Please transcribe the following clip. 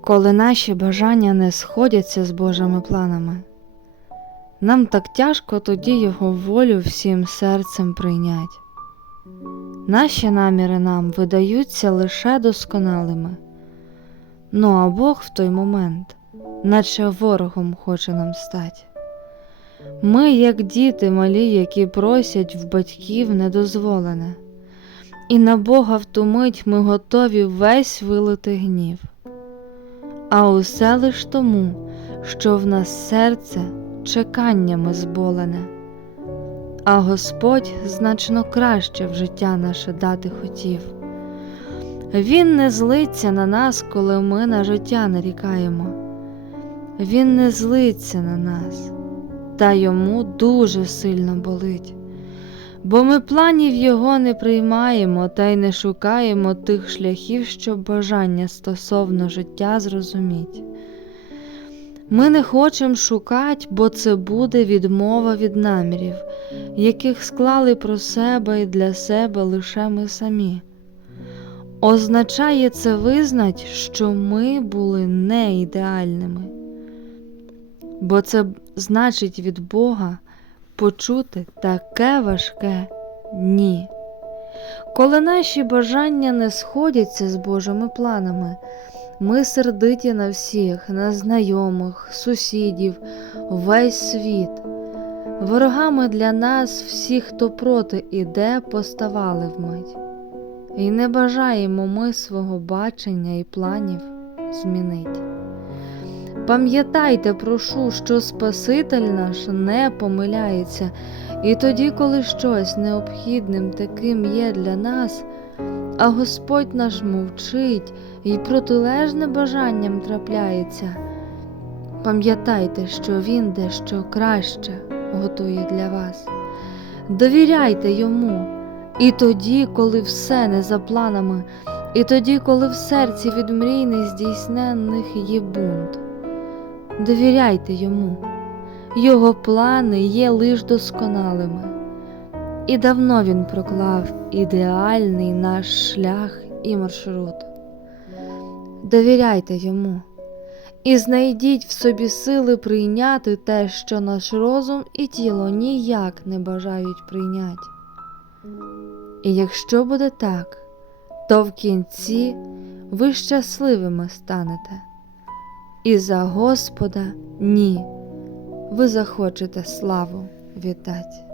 Коли наші бажання не сходяться з Божими планами, нам так тяжко тоді Його волю всім серцем прийнять. Наші наміри нам видаються лише досконалими. Ну а Бог в той момент, наче ворогом хоче нам стати. Ми, як діти малі, які просять в батьків недозволене, і на Бога в ту мить ми готові весь вилити гнів. А усе лиш тому, що в нас серце чеканнями зболене, а Господь значно краще в життя наше дати хотів. Він не злиться на нас, коли ми на життя нарікаємо. Він не злиться на нас, та йому дуже сильно болить. Бо ми планів його не приймаємо та й не шукаємо тих шляхів, щоб бажання стосовно життя зрозуміть. Ми не хочемо шукати, бо це буде відмова від намірів, яких склали про себе і для себе лише ми самі. Означає це визнать, що ми були не ідеальними, бо це значить від Бога почути таке важке ні. Коли наші бажання не сходяться з Божими планами, ми сердиті на всіх, на знайомих, сусідів, весь світ. Ворогами для нас всі, хто проти іде, поставали вмить. І не бажаємо ми свого бачення і планів змінить. Пам'ятайте, прошу, що Спаситель наш не помиляється, і тоді, коли щось необхідним таким є для нас, а Господь наш мовчить і протилежне бажанням трапляється. Пам'ятайте, що Він дещо краще готує для вас. Довіряйте йому, і тоді, коли все не за планами, і тоді, коли в серці від мрій нездійсненних є бунт. Довіряйте йому, його плани є лиш досконалими, і давно він проклав ідеальний наш шлях і маршрут. Довіряйте йому і знайдіть в собі сили прийняти те, що наш розум і тіло ніяк не бажають прийняти. І якщо буде так, то в кінці ви щасливими станете. І за Господа ні, ви захочете славу вітать.